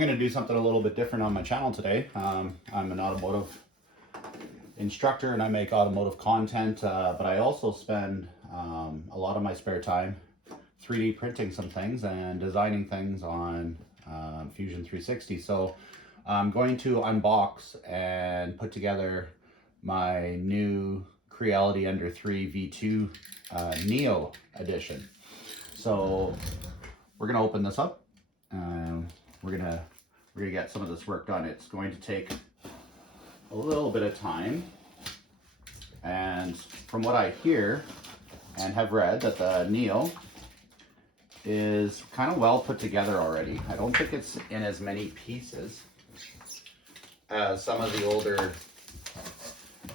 I'm going to do something a little bit different on my channel today. I'm an automotive instructor and I make automotive content, but I also spend a lot of my spare time 3D printing some things and designing things on Fusion 360. So I'm going to unbox and put together my new Creality Under 3 V2 Neo edition. So we're going to open this up. We're gonna get some of this work done. It's going to take a little bit of time, and from what I hear and have read, that the Neo is kind of well put together already. I don't think it's in as many pieces as some of the older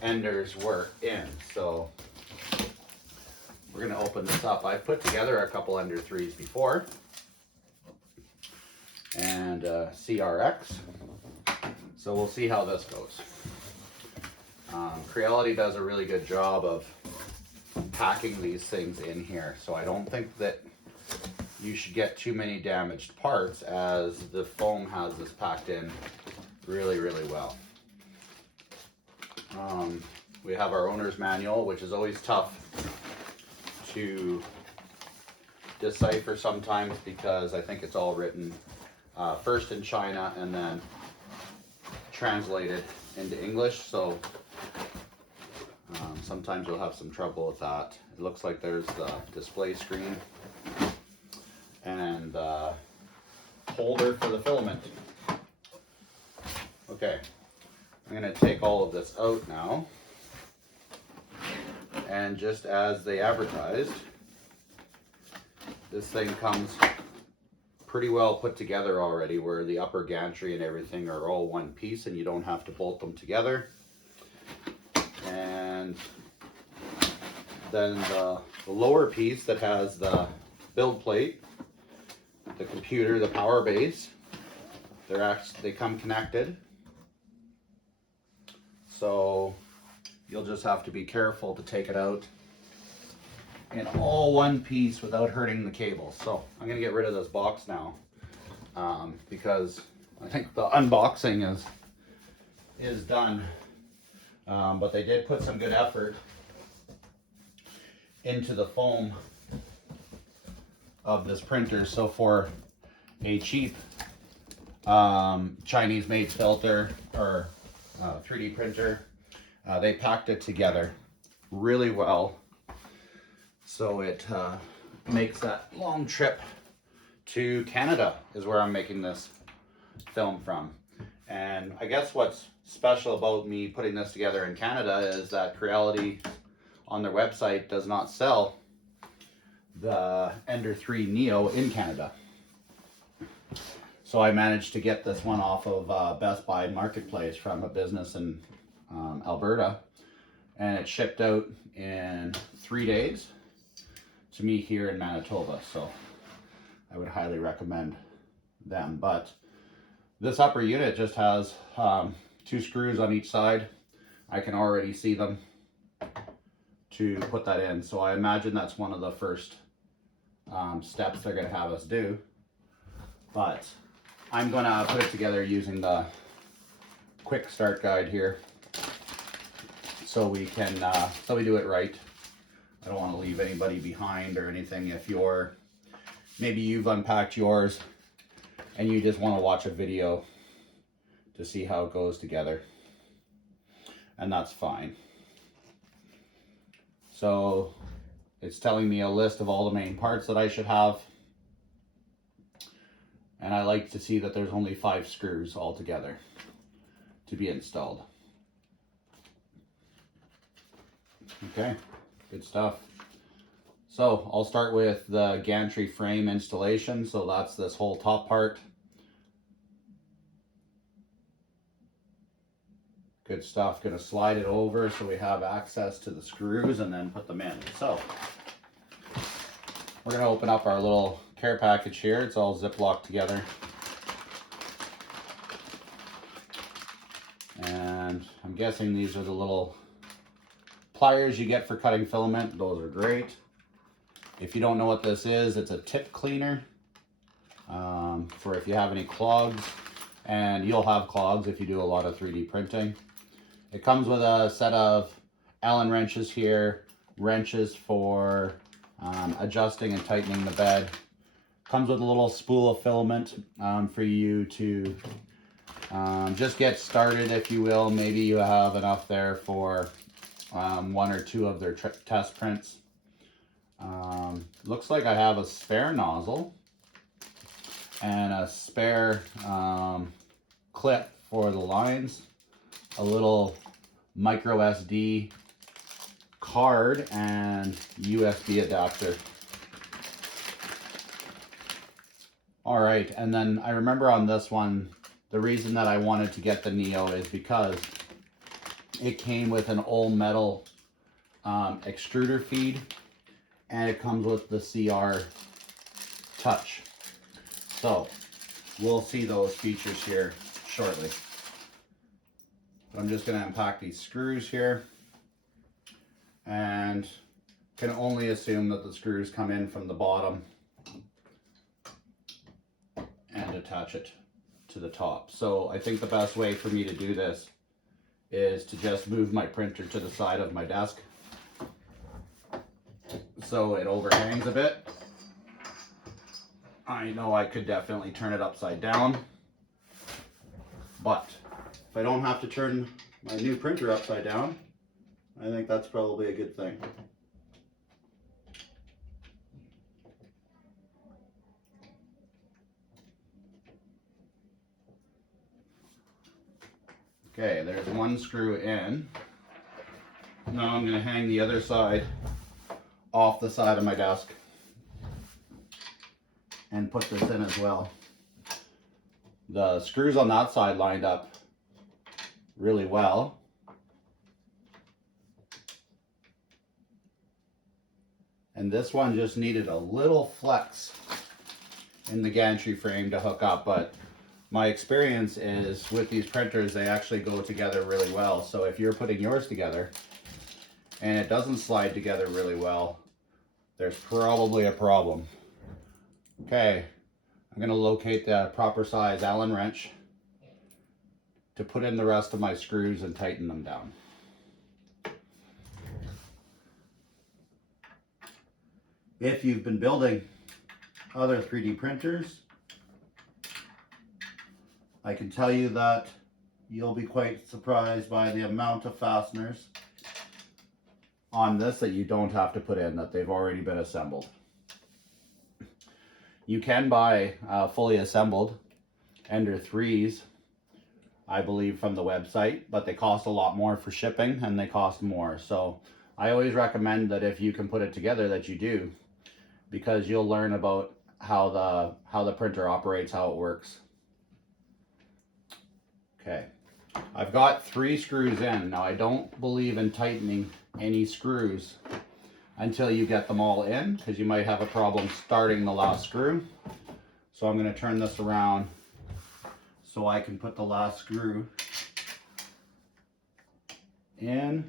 Enders were in. So we're gonna open this up. I've put together a couple Ender 3s before, and CRX. So we'll see how this goes. Creality does a really good job of packing these things in here. So I don't think that you should get too many damaged parts, as the foam has this packed in really, really well. We have our owner's manual, which is always tough to decipher sometimes, because I think it's all written first in China and then translated into English. So sometimes you'll have some trouble with that. It looks like there's the display screen and the holder for the filament. Okay, I'm going to take all of this out now. And just as they advertised, this thing comes pretty well put together already, where the upper gantry and everything are all one piece and you don't have to bolt them together. And then the lower piece that has the build plate, the computer, the power base, they come connected. So you'll just have to be careful to take it out in all one piece without hurting the cables. So I'm going to get rid of this box now, because I think the unboxing is done. But they did put some good effort into the foam of this printer. So for a cheap Chinese made filter or 3D printer, they packed it together really well. So it makes that long trip to Canada is where I'm making this film from. And I guess what's special about me putting this together in Canada is that Creality on their website does not sell the Ender 3 Neo in Canada. So I managed to get this one off of Best Buy Marketplace from a business in Alberta, and it shipped out in 3 days to me here in Manitoba. So I would highly recommend them. But this upper unit just has 2 screws on each side. I can already see them to put that in. So I imagine that's one of the first steps they're going to have us do. But I'm going to put it together using the quick start guide here, so we can so we do it right. I don't want to leave anybody behind or anything. If maybe you've unpacked yours and you just want to watch a video to see how it goes together, and that's fine. So it's telling me a list of all the main parts that I should have, and I like to see that there's only 5 screws altogether to be installed. Okay, good stuff. So I'll start with the gantry frame installation. So that's this whole top part. Good stuff. Gonna slide it over so we have access to the screws and then put them in. So we're gonna open up our little care package here. It's all Ziploc together. And I'm guessing these are the little pliers you get for cutting filament. Those are great. If you don't know what this is, it's a tip cleaner for if you have any clogs and you'll have clogs if you do a lot of 3D printing. It comes with a set of Allen wrenches here, wrenches for adjusting and tightening the bed. Comes with a little spool of filament for you to just get started, if you will. Maybe you have enough there for 1 or 2 of their test prints. Looks like I have a spare nozzle and a spare clip for the lines, a little micro SD card, and USB adapter. All right, and then I remember on this one, the reason that I wanted to get the Neo is because it came with an all metal extruder feed, and it comes with the CR touch. So we'll see those features here shortly. I'm just going to unpack these screws here, and can only assume that the screws come in from the bottom and attach it to the top. So I think the best way for me to do this is to just move my printer to the side of my desk so it overhangs a bit. I know I could definitely turn it upside down, but if I don't have to turn my new printer upside down, I think that's probably a good thing. Okay, there's one screw in. Now I'm going to hang the other side off the side of my desk and put this in as well. The screws on that side lined up really well. And this one just needed a little flex in the gantry frame to hook up, but my experience is with these printers, they actually go together really well. So if you're putting yours together and it doesn't slide together really well, there's probably a problem. Okay, I'm going to locate the proper size Allen wrench to put in the rest of my screws and tighten them down. If you've been building other 3D printers, I can tell you that you'll be quite surprised by the amount of fasteners on this that you don't have to put in, that they've already been assembled. You can buy fully assembled Ender 3s, I believe, from the website, but they cost a lot more for shipping and they cost more. So I always recommend that if you can put it together that you do, because you'll learn about how the printer operates, how it works. Okay, I've got 3 screws in. Now I don't believe in tightening any screws until you get them all in, because you might have a problem starting the last screw. So I'm going to turn this around so I can put the last screw in,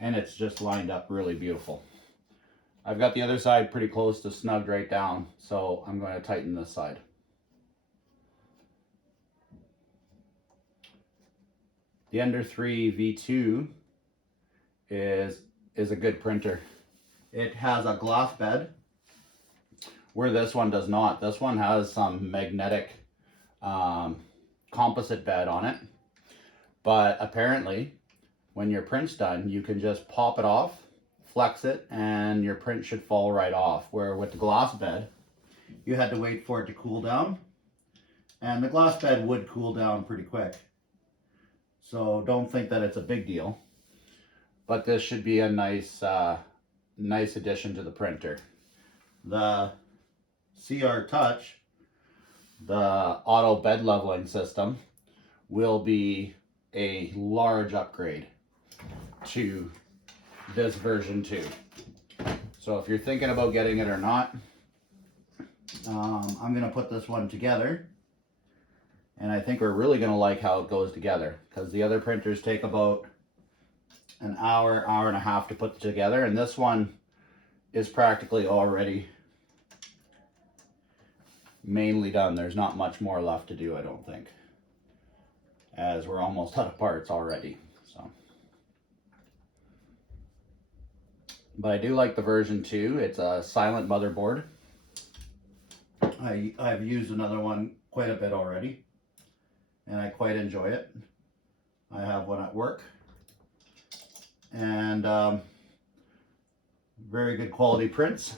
and it's just lined up really beautiful. I've got the other side pretty close to snugged right down, so I'm going to tighten this side. The Ender 3 V2 is a good printer. It has a glass bed, where this one does not. This one has some magnetic composite bed on it, but apparently when your print's done, you can just pop it off, flex it, and your print should fall right off. Where with the glass bed, you had to wait for it to cool down, and the glass bed would cool down pretty quick. So don't think that it's a big deal, but this should be a nice addition to the printer. The CR Touch, the auto bed leveling system, will be a large upgrade to this version 2. So if you're thinking about getting it or not, I'm going to put this one together, and I think we're really going to like how it goes together, because the other printers take about an hour and a half to put together, and this one is practically already mainly done. There's not much more left to do, I don't think, as we're almost out of parts already. So, but I do like the version 2. It's a silent motherboard. I've used another one quite a bit already, and I quite enjoy it. I have one at work, and very good quality prints,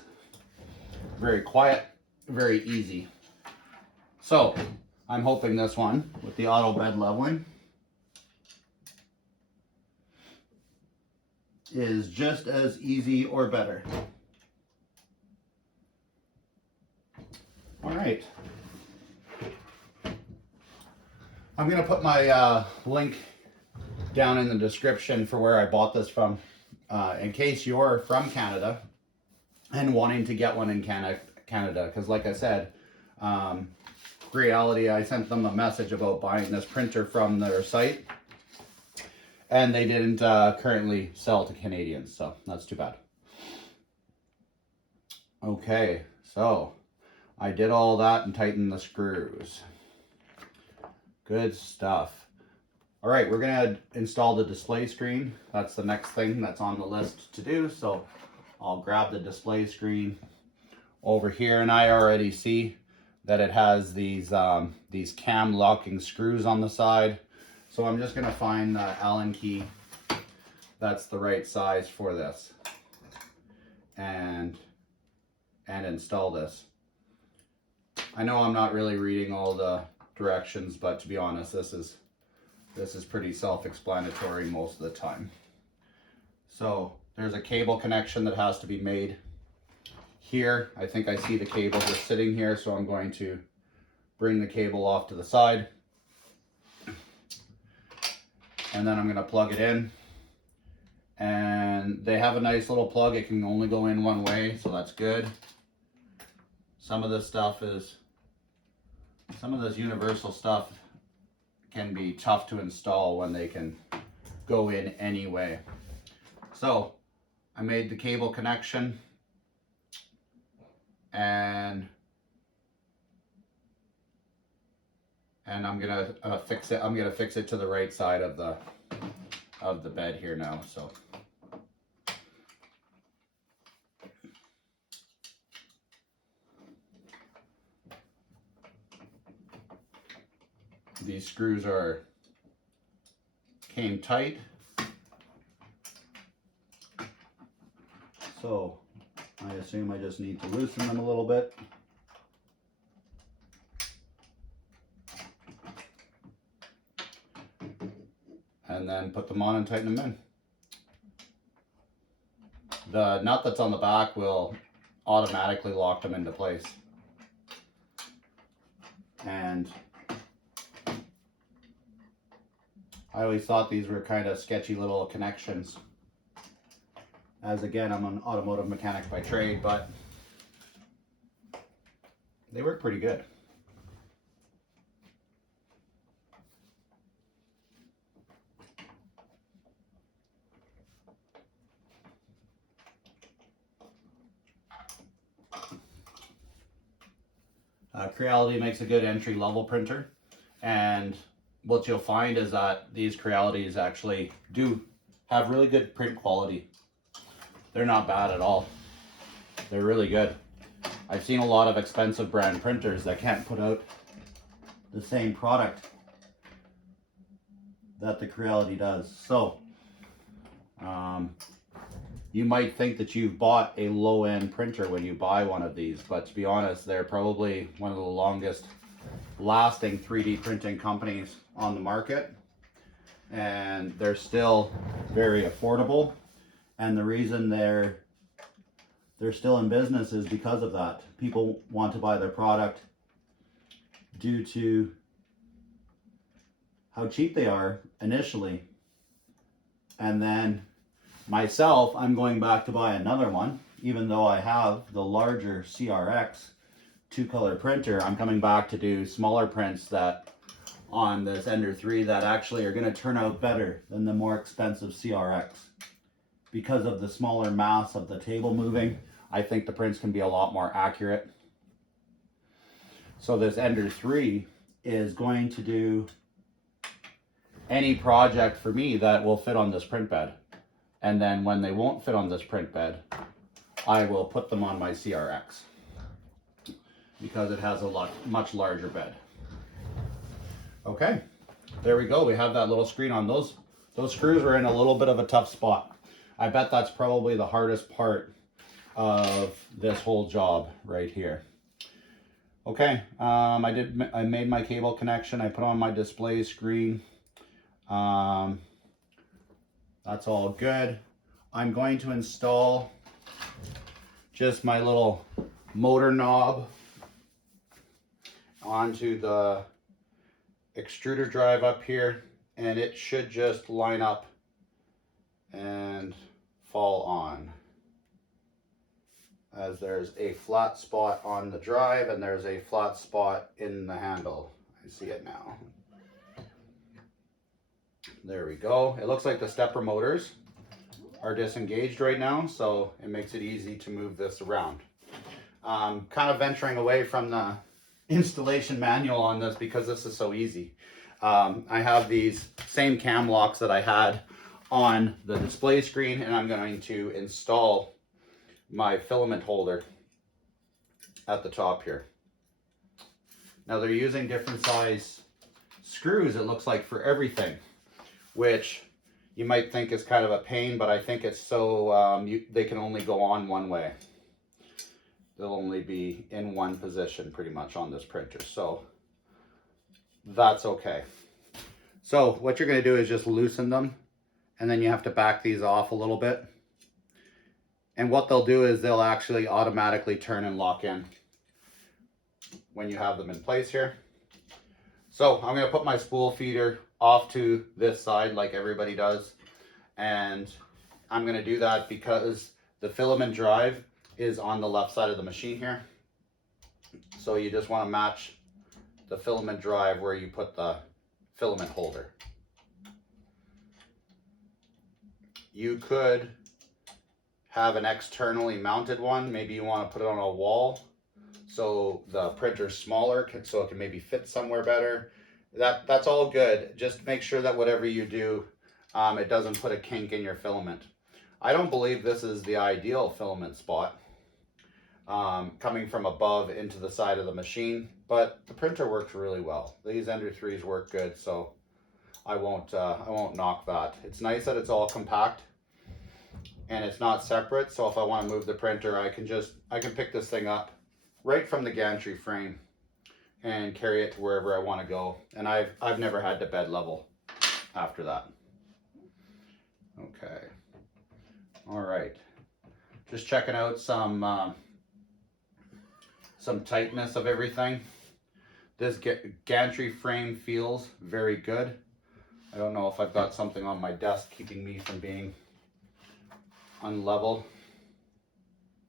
very quiet, very easy. So I'm hoping this one with the auto bed leveling is just as easy or better. All right. I'm going to put my link down in the description for where I bought this from, in case you're from Canada and wanting to get one in Canada. Because like I said, Creality, I sent them a message about buying this printer from their site, and they didn't currently sell to Canadians, so that's too bad. Okay, so I did all that and tightened the screws. Good stuff. All right, we're gonna install the display screen. That's the next thing that's on the list to do. So I'll grab the display screen over here, and I already see that it has these cam locking screws on the side. So I'm just gonna find the Allen key that's the right size for this, and install this. I know I'm not really reading all the directions, but to be honest, this is pretty self-explanatory most of the time. So there's a cable connection that has to be made here. I think I see the cable just sitting here, so I'm going to bring the cable off to the side, and then I'm going to plug it in. And they have a nice little plug. It can only go in one way, so that's good. Some of this universal stuff can be tough to install when they can go in anyway. So I made the cable connection, and I'm gonna fix it. I'm gonna fix it to the right side of the bed here now. So these screws came tight, so I assume I just need to loosen them a little bit. And then put them on and tighten them in. The nut that's on the back will automatically lock them into place. And I always thought these were kind of sketchy little connections, as again, I'm an automotive mechanic by trade, but they work pretty good. Creality makes a good entry-level printer, and what you'll find is that these Crealities actually do have really good print quality. They're not bad at all. They're really good. I've seen a lot of expensive brand printers that can't put out the same product that the Creality does. So you might think that you've bought a low-end printer when you buy one of these, but to be honest, they're probably one of the longest lasting 3D printing companies on the market, and they're still very affordable. And the reason they're still in business is because of that. People want to buy their product due to how cheap they are initially. And then myself, I'm going back to buy another one, even though I have the larger CRX 2-color printer. I'm coming back to do smaller prints that on this Ender 3 that actually are going to turn out better than the more expensive CRX. Because of the smaller mass of the table moving, I think the prints can be a lot more accurate. So this Ender 3 is going to do any project for me that will fit on this print bed. And then when they won't fit on this print bed, I will put them on my CRX because it has a much larger bed. Okay, there we go. We have that little screen on. Those screws are in a little bit of a tough spot. I bet that's probably the hardest part of this whole job right here. Okay, I made my cable connection. I put on my display screen. That's all good. I'm going to install just my little motor knob onto the extruder drive up here, and it should just line up and fall on, as there's a flat spot on the drive and there's a flat spot in the handle. I see it now. There we go. It looks like the stepper motors are disengaged right now, so it makes it easy to move this around. Kind of venturing away from the installation manual on this because this is so easy. I have these same cam locks that I had on the display screen, and I'm going to install my filament holder at the top here. Now they're using different size screws, it looks like, for everything, which you might think is kind of a pain, but I think it's so they can only go on one way. They'll only be in one position pretty much on this printer, so that's okay. So what you're going to do is just loosen them, and then you have to back these off a little bit. And what they'll do is they'll actually automatically turn and lock in when you have them in place here. So I'm going to put my spool feeder off to this side like everybody does. And I'm going to do that because the filament drive is on the left side of the machine here. So you just want to match the filament drive where you put the filament holder. You could have an externally mounted one. Maybe you want to put it on a wall so the printer's smaller, so it can maybe fit somewhere better. That's all good. Just make sure that whatever you do, it doesn't put a kink in your filament. I don't believe this is the ideal filament spot, coming from above into the side of the machine, but the printer works really well. These Ender 3s work good, so I won't knock that. It's nice that it's all compact and it's not separate, so if I want to move the printer, I can pick this thing up right from the gantry frame and carry it to wherever I want to go. And I've never had to bed level after that. Okay. All right. Just checking out some tightness of everything. This gantry frame feels very good. I don't know if I've got something on my desk keeping me from being unlevel.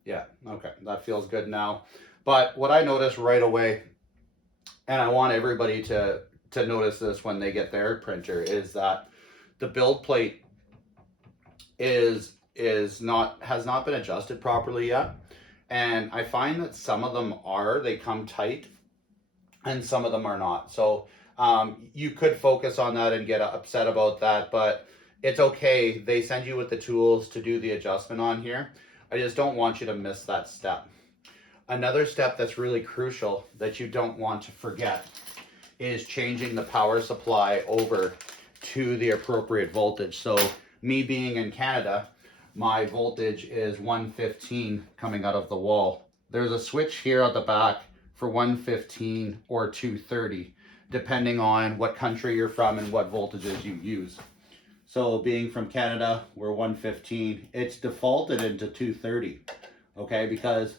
Yeah, okay, that feels good now. But what I noticed right away, and I want everybody to notice this when they get their printer, is that the build plate has not been adjusted properly yet. And I find that some of them they come tight, and some of them are not. So you could focus on that and get upset about that, but it's okay. They send you with the tools to do the adjustment on here. I just don't want you to miss that step. Another step that's really crucial that you don't want to forget is changing the power supply over to the appropriate voltage. So me being in Canada, my voltage is 115 coming out of the wall. There's a switch here at the back for 115 or 230, depending on what country you're from and what voltages you use. So being from Canada, we're 115. It's defaulted into 230, okay? Because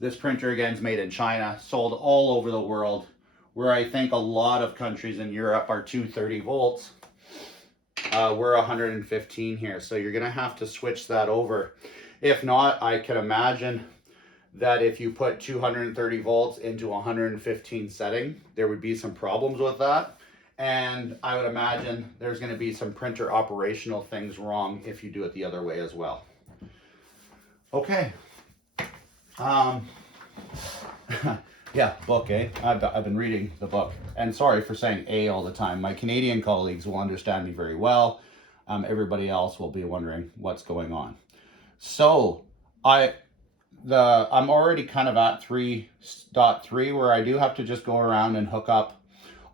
this printer, again, is made in China, sold all over the world, where I think a lot of countries in Europe are 230 volts. We're 115 here, so you're gonna have to switch that over. If not, I can imagine that if you put 230 volts into 115 setting, there would be some problems with that. And I would imagine there's going to be some printer operational things wrong if you do it the other way as well. Okay. Yeah, book, eh? I've been reading the book. And sorry for saying a all the time. My Canadian colleagues will understand me very well. Everybody else will be wondering what's going on. So I'm already kind of at 3.3 where I do have to just go around and hook up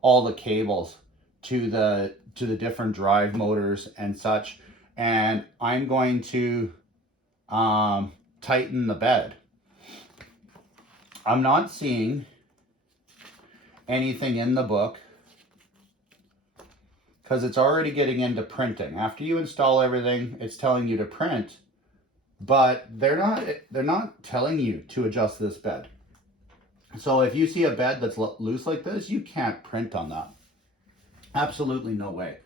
all the cables to the different drive motors and such. And I'm going to tighten the bed. I'm not seeing anything in the book because it's already getting into printing. After you install everything, it's telling you to print, but they're not telling you to adjust this bed. So if you see a bed that's loose like this, you can't print on that. Absolutely no way.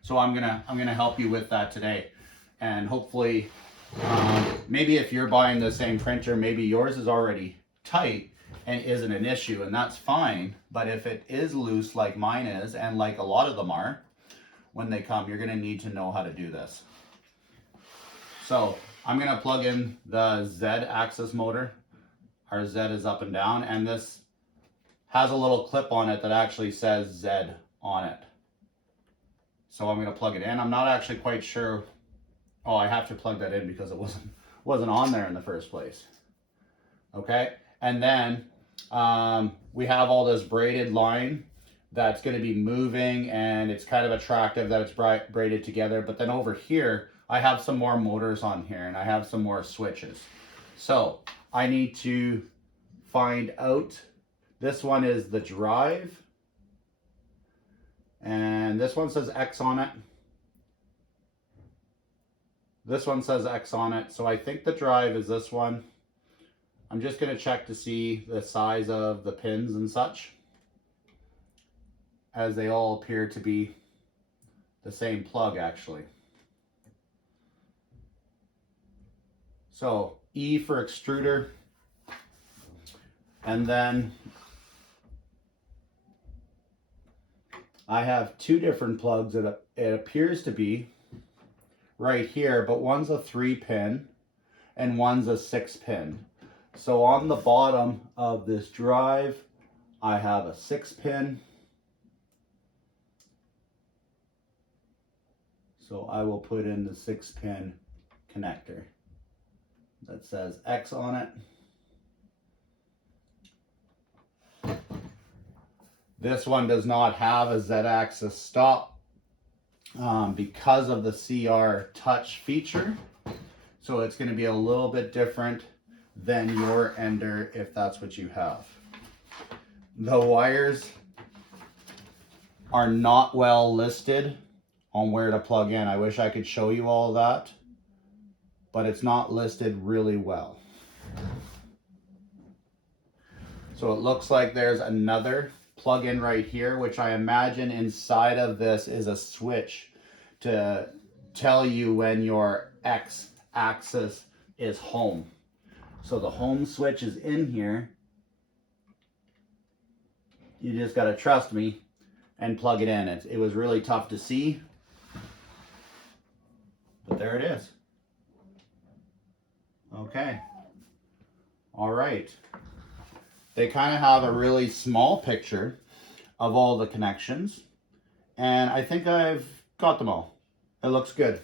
So I'm gonna help you with that today, and hopefully, maybe if you're buying the same printer, maybe yours is already tight and isn't an issue, and that's fine. But if it is loose like mine is, and like a lot of them are, when they come, you're gonna need to know how to do this. So I'm gonna plug in the Z axis motor. Our Z is up and down, and this has a little clip on it that actually says Z on it. So I'm gonna plug it in. I'm not actually quite sure. Oh, I have to plug that in because it wasn't on there in the first place. Okay, and then we have all this braided line that's going to be moving, and it's kind of attractive that it's braided together. But then over here, I have some more motors on here, and I have some more switches. So I need to find out. This one is the drive, and this one says X on it. This one says X on it, so I think the drive is this one. I'm just going to check to see the size of the pins and such, as they all appear to be the same plug actually. So E for extruder, and then I have two different plugs that it appears to be right here, but one's a 3-pin and one's a 6-pin. So on the bottom of this drive, I have a 6-pin. So I will put in the 6-pin connector that says X on it. This one does not have a Z-axis stop because of the CR touch feature. So it's going to be a little bit different than your ender if that's what you have. The wires are not well listed on where to plug in. I wish I could show you all that, but it's not listed really well. So it looks like there's another plug-in right here, which I imagine inside of this is a switch to tell you when your X axis is home. So the home switch is in here. You just got to trust me and plug it in. It was really tough to see, but there it is. Okay. All right. They kind of have a really small picture of all the connections, and I think I've got them all. It looks good.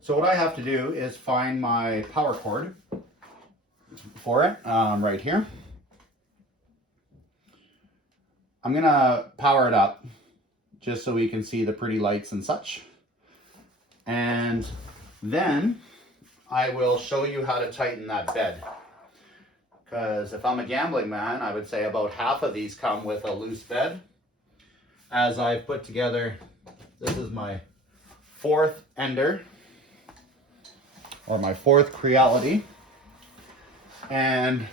So what I have to do is find my power cord for it right here. I'm gonna power it up just so we can see the pretty lights and such, and then I will show you how to tighten that bed. Because if I'm a gambling man, I would say about half of these come with a loose bed. As I've put together, this is my 4th ender, or my 4th Creality, and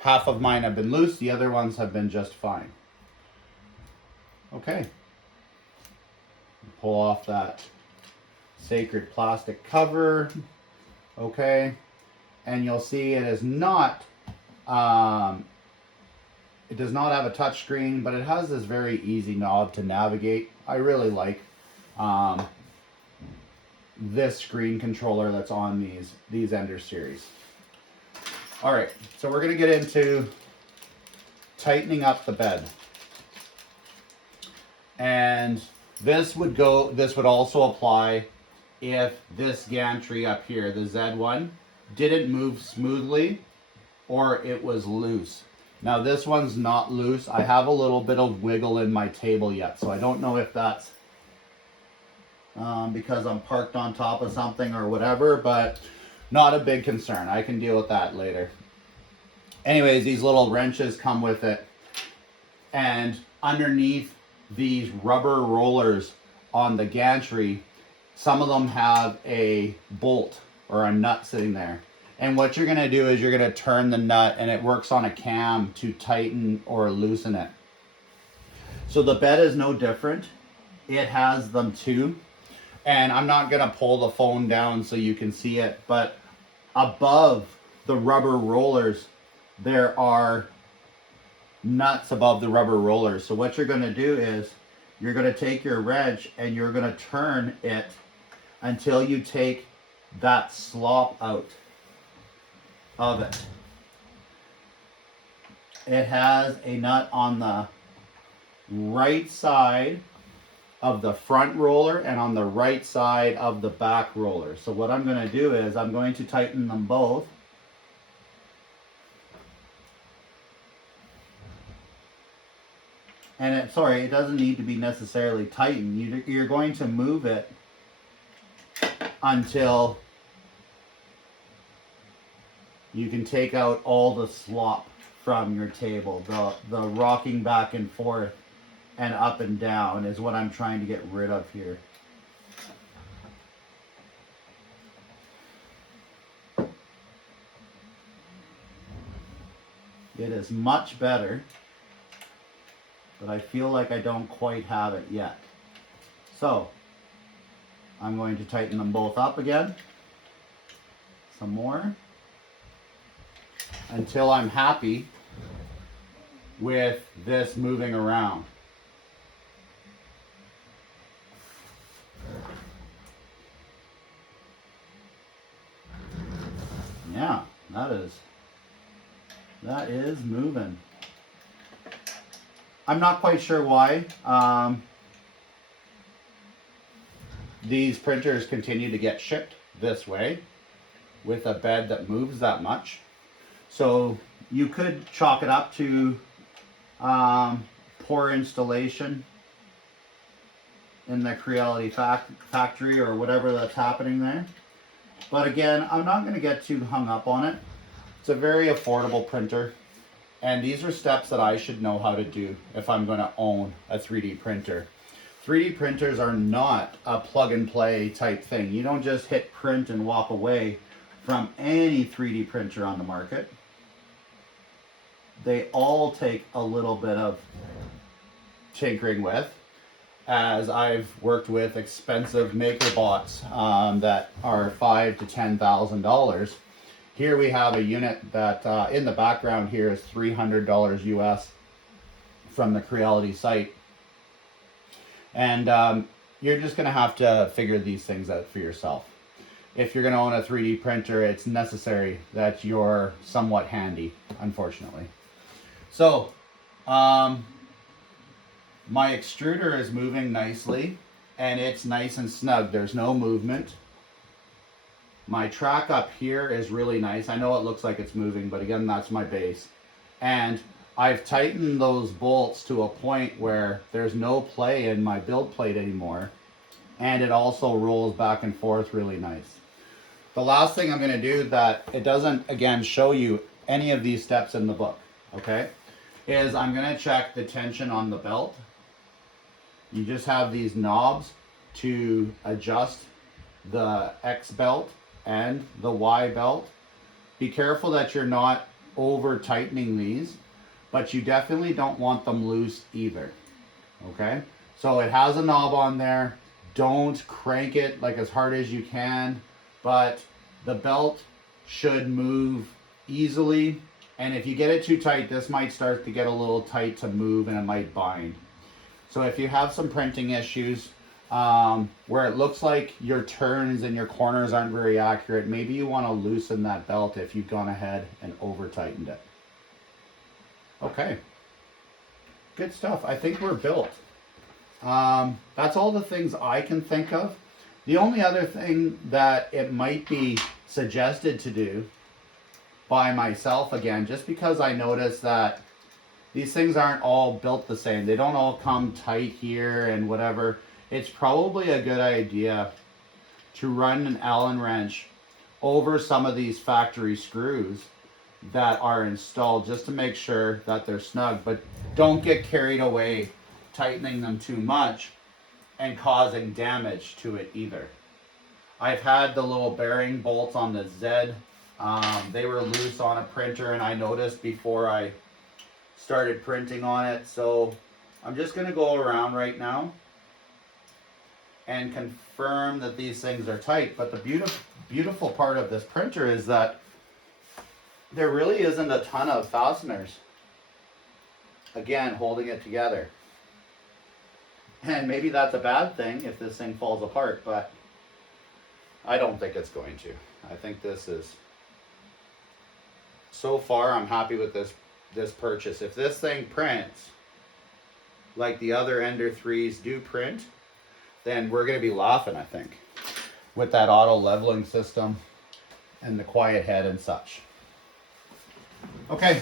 half of mine have been loose, the other ones have been just fine. Okay, pull off that sacred plastic cover. Okay, and you'll see it is not it does not have a touch screen, but it has this very easy knob to navigate. I really like this screen controller that's on these Ender series. All right, so we're gonna get into tightening up the bed. And this would also apply if this gantry up here, the Z1, didn't move smoothly or it was loose. Now this one's not loose. I have a little bit of wiggle in my table yet, so I don't know if that's because I'm parked on top of something or whatever, but not a big concern. I can deal with that later. Anyways, these little wrenches come with it, and underneath these rubber rollers on the gantry, some of them have a bolt or a nut sitting there. And what you're going to do is you're going to turn the nut, and it works on a cam to tighten or loosen it. So the bed is no different. It has them too. And I'm not going to pull the phone down so you can see it, but above the rubber rollers, there are nuts above the rubber rollers. So what you're going to do is you're going to take your wrench and you're going to turn it until you take that slop out of it. It has a nut on the right side of the front roller and on the right side of the back roller. So what I'm going to do is I'm going to tighten them both. And it doesn't need to be necessarily tightened. You're going to move it until you can take out all the slop from your table. The rocking back and forth and up and down is what I'm trying to get rid of here. It is much better, but I feel like I don't quite have it yet. So I'm going to tighten them both up again. Some more. Until I'm happy with this moving around. Yeah, that is moving. I'm not quite sure why these printers continue to get shipped this way with a bed that moves that much. So you could chalk it up to poor installation in the Creality factory or whatever that's happening there. But again, I'm not going to get too hung up on it. It's a very affordable printer. And these are steps that I should know how to do if I'm going to own a 3D printer. 3D printers are not a plug and play type thing. You don't just hit print and walk away from any 3D printer on the market. They all take a little bit of tinkering with, as I've worked with expensive maker bots that are $5,000 to $10,000. Here we have a unit that in the background here is $300 US from the Creality site. And you're just going to have to figure these things out for yourself. If you're going to own a 3D printer, it's necessary that you're somewhat handy, unfortunately. So, my extruder is moving nicely, and it's nice and snug. There's no movement. My track up here is really nice. I know it looks like it's moving, but again, that's my base. And I've tightened those bolts to a point where there's no play in my build plate anymore. And it also rolls back and forth really nice. The last thing I'm going to do that it doesn't, again, show you any of these steps in the book, okay, is I'm going to check the tension on the belt. You just have these knobs to adjust the X belt and the Y belt. Be careful that you're not over tightening these, but you definitely don't want them loose either, okay? So it has a knob on there. Don't crank it like as hard as you can, but the belt should move easily. And if you get it too tight, this might start to get a little tight to move and it might bind. So if you have some printing issues where it looks like your turns and your corners aren't very accurate, maybe you want to loosen that belt if you've gone ahead and over tightened it. Okay, good stuff. I think we're built. That's all the things I can think of. The only other thing that it might be suggested to do by myself, again, just because I noticed that these things aren't all built the same. They don't all come tight here and whatever. It's probably a good idea to run an Allen wrench over some of these factory screws that are installed, just to make sure that they're snug. But don't get carried away tightening them too much and causing damage to it either. I've had the little bearing bolts on the Z. They were loose on a printer, and I noticed before I started printing on it. So I'm just going to go around right now and confirm that these things are tight. But the beautiful part of this printer is that there really isn't a ton of fasteners, again, holding it together. And maybe that's a bad thing if this thing falls apart, but I don't think it's going to. I think this is, so far I'm happy with this purchase. If this thing prints like the other Ender 3s do print, then we're going to be laughing, I think, with that auto leveling system and the quiet head and such. Okay,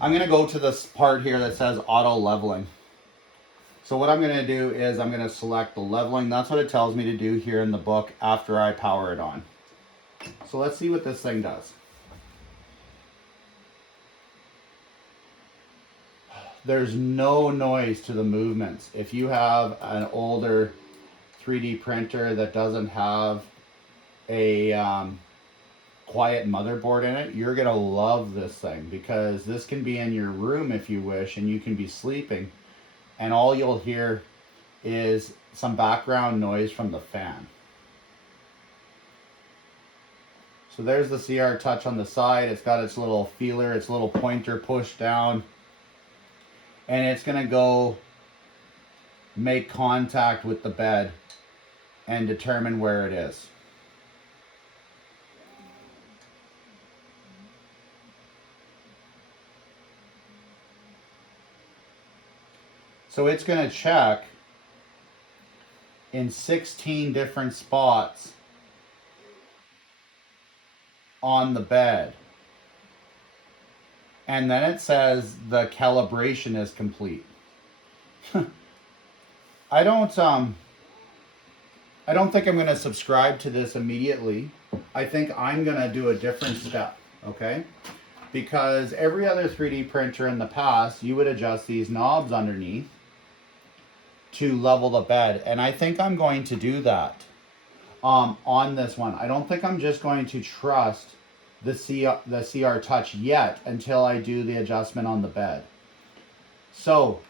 I'm going to go to this part here that says auto leveling. So what I'm going to do is I'm going to select the leveling. That's what it tells me to do here in the book after I power it on. So let's see what this thing does. There's no noise to the movements. If you have an older 3D printer that doesn't have a quiet motherboard in it, you're gonna love this thing, because this can be in your room if you wish, and you can be sleeping, and all you'll hear is some background noise from the fan. So there's the CR Touch on the side. It's got its little feeler, its little pointer pushed down, and it's going to go make contact with the bed and determine where it is. So it's going to check in 16 different spots on the bed. And then it says the calibration is complete. I don't think I'm going to subscribe to this immediately. I think I'm going to do a different step, okay? Because every other 3D printer in the past, you would adjust these knobs underneath to level the bed. And I think I'm going to do that on this one. I don't think I'm just going to trust the CR Touch yet until I do the adjustment on the bed. So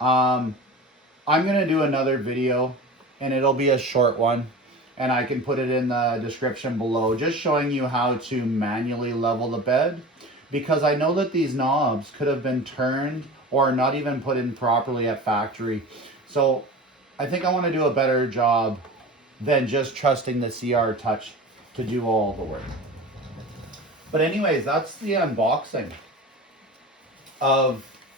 I'm going to do another video, and it'll be a short one, and I can put it in the description below, just showing you how to manually level the bed, because I know that these knobs could have been turned or not even put in properly at factory. So I think I want to do a better job than just trusting the CR Touch to do all the work. But anyways, that's the unboxing of